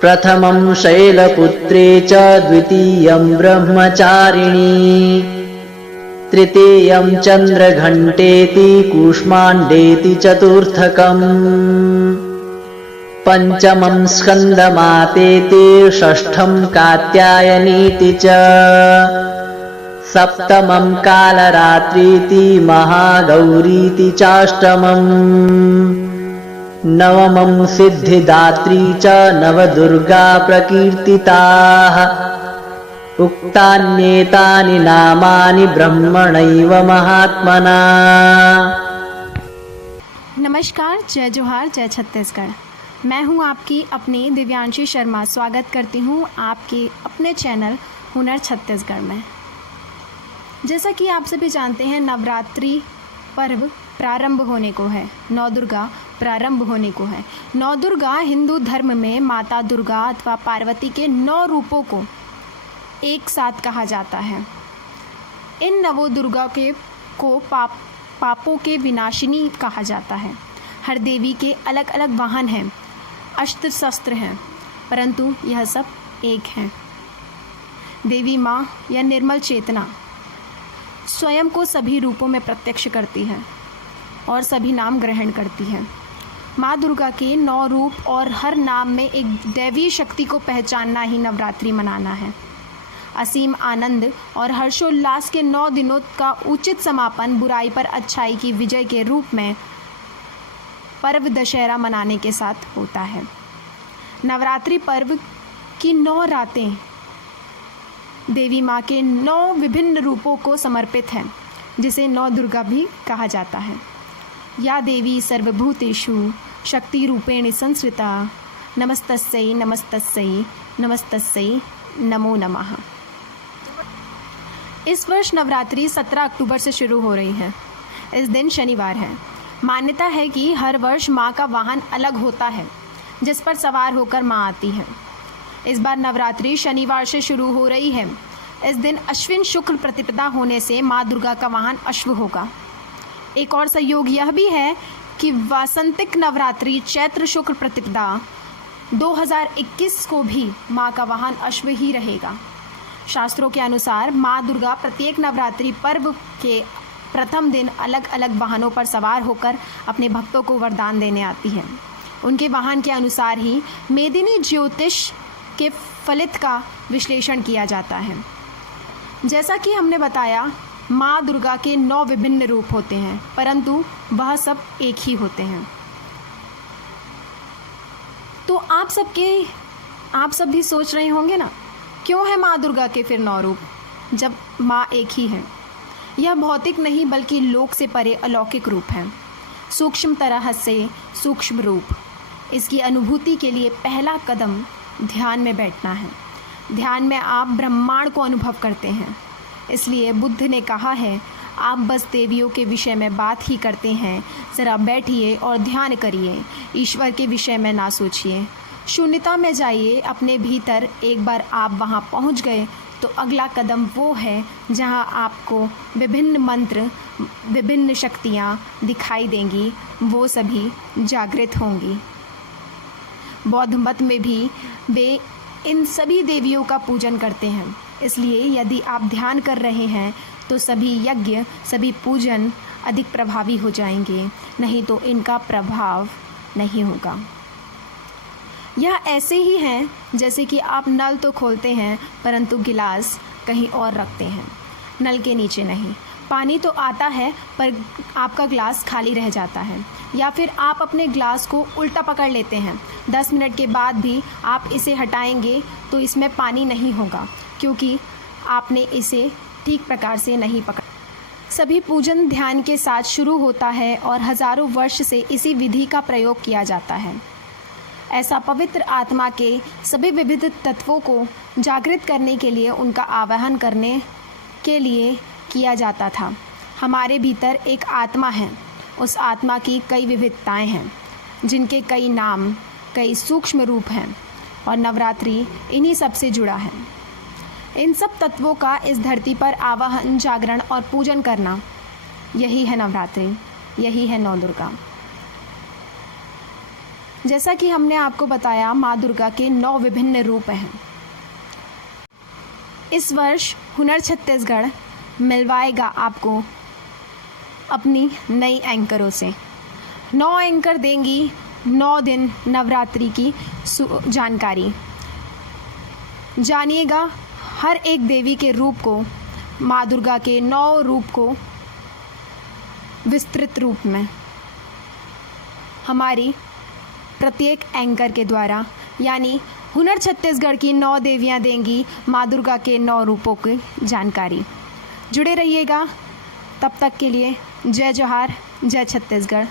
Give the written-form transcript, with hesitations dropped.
प्रथमं शैलपुत्रे च द्वितीयं ब्रह्मचारिणी तृतीयं चन्द्रघण्टेति कूष्माण्डेति चतुर्थकम् पंचमं स्कन्दमातेति षष्ठं कात्यायनीति च सप्तमं कालरात्रीति महागौरीति चाष्टमम् नवमं सिद्धिदात्री च नवदुर्गा प्रकीर्तिताः उक्तान्येतानि नामानि ब्रह्मणैव महात्मना। नमस्कार, जय जोहार, जय छत्तीसगढ़। मैं हूं आपकी अपनी दिव्यांशी शर्मा। स्वागत करती हूं आपके अपने चैनल हुनर छत्तीसगढ़ में। जैसा कि आप सभी जानते हैं, नवरात्रि पर्व प्रारंभ होने को है। नौ दुर्गा प्रारंभ होने को है। नौ दुर्गा हिंदू धर्म में माता दुर्गा अथवा पार्वती के 9 रूपों को एक साथ कहा जाता है। इन नवों दुर्गा को पापों के विनाशिनी कहा जाता है। हर देवी के अलग अलग वाहन हैं, अस्त्र शस्त्र हैं, परंतु यह सब एक हैं। देवी माँ या निर्मल चेतना स्वयं को सभी रूपों में प्रत्यक्ष करती है और सभी नाम ग्रहण करती है। माँ दुर्गा के 9 रूप और हर नाम में एक दैवीय शक्ति को पहचानना ही नवरात्रि मनाना है। असीम आनंद और हर्षोल्लास के 9 दिनों का उचित समापन बुराई पर अच्छाई की विजय के रूप में पर्व दशहरा मनाने के साथ होता है। नवरात्रि पर्व की 9 रातें देवी माँ के 9 विभिन्न रूपों को समर्पित हैं, जिसे 9 दुर्गा भी कहा जाता है। या देवी सर्वभूतेषु शक्ति रूपेण संस्थिता नमस्तस्यै नमस्तस्यै नमस्तस्यै नमो नमः। इस वर्ष नवरात्रि 17 अक्टूबर से शुरू हो रही है। इस दिन शनिवार है। मान्यता है कि हर वर्ष माँ का वाहन अलग होता है, जिस पर सवार होकर माँ आती है। इस बार नवरात्रि शनिवार से शुरू हो रही है। इस दिन अश्विन शुक्ल प्रतिपदा होने से माँ दुर्गा का वाहन अश्व होगा। एक और संयोग यह भी है कि वासंतिक नवरात्रि चैत्र शुक्ल प्रतिपदा 2021 को भी माँ का वाहन अश्व ही रहेगा। शास्त्रों के अनुसार माँ दुर्गा प्रत्येक नवरात्रि पर्व के प्रथम दिन अलग अलग वाहनों पर सवार होकर अपने भक्तों को वरदान देने आती हैं। उनके वाहन के अनुसार ही मेदिनी ज्योतिष के फलित का विश्लेषण किया जाता है। जैसा कि हमने बताया, माँ दुर्गा के 9 विभिन्न रूप होते हैं, परंतु वह सब एक ही होते हैं। तो आप सब भी सोच रहे होंगे ना, क्यों है माँ दुर्गा के फिर 9 रूप जब माँ एक ही है? यह भौतिक नहीं बल्कि लोक से परे अलौकिक रूप है। सूक्ष्म तरह से सूक्ष्म रूप। इसकी अनुभूति के लिए पहला कदम ध्यान में बैठना है। ध्यान में आप ब्रह्मांड को अनुभव करते हैं। इसलिए बुद्ध ने कहा है, आप बस देवियों के विषय में बात ही करते हैं, ज़रा बैठिए और ध्यान करिए, ईश्वर के विषय में ना सोचिए। शून्यता में जाइए अपने भीतर। एक बार आप वहाँ पहुँच गए तो अगला कदम वो है जहाँ आपको विभिन्न मंत्र, विभिन्न शक्तियाँ दिखाई देंगी, वो सभी जागृत होंगी। बौद्ध मत में भी वे इन सभी देवियों का पूजन करते हैं। इसलिए यदि आप ध्यान कर रहे हैं तो सभी यज्ञ, सभी पूजन अधिक प्रभावी हो जाएंगे, नहीं तो इनका प्रभाव नहीं होगा। यह ऐसे ही हैं जैसे कि आप नल तो खोलते हैं परंतु गिलास कहीं और रखते हैं, नल के नीचे नहीं। पानी तो आता है पर आपका ग्लास खाली रह जाता है। या फिर आप अपने ग्लास को उल्टा पकड़ लेते हैं। 10 मिनट के बाद भी आप इसे हटाएंगे तो इसमें पानी नहीं होगा, क्योंकि आपने इसे ठीक प्रकार से नहीं पकड़ा। सभी पूजन ध्यान के साथ शुरू होता है और हजारों वर्ष से इसी विधि का प्रयोग किया जाता है। ऐसा पवित्र आत्मा के सभी विविध तत्वों को जागृत करने के लिए, उनका आवाहन करने के लिए किया जाता था। हमारे भीतर एक आत्मा है। उस आत्मा की कई विविधताएं हैं, जिनके कई नाम, कई सूक्ष्म रूप हैं, और नवरात्रि इन्हीं सब से जुड़ा है। इन सब तत्वों का इस धरती पर आवाहन, जागरण और पूजन करना, यही है नवरात्रि, यही है नौ दुर्गा। जैसा कि हमने आपको बताया, माँ दुर्गा के 9 विभिन्न रूप हैं। इस वर्ष हुनर छत्तीसगढ़ मिलवाएगा आपको अपनी नई एंकरों से। 9 एंकर देंगी 9 दिन नवरात्रि की जानकारी। जानिएगा हर एक देवी के रूप को, माँ दुर्गा के 9 रूप को विस्तृत रूप में हमारी प्रत्येक एंकर के द्वारा, यानी हुनर छत्तीसगढ़ की 9 देवियां देंगी माँ दुर्गा के 9 रूपों की जानकारी। जुड़े रहिएगा। तब तक के लिए जय जोहार, जय छत्तीसगढ़।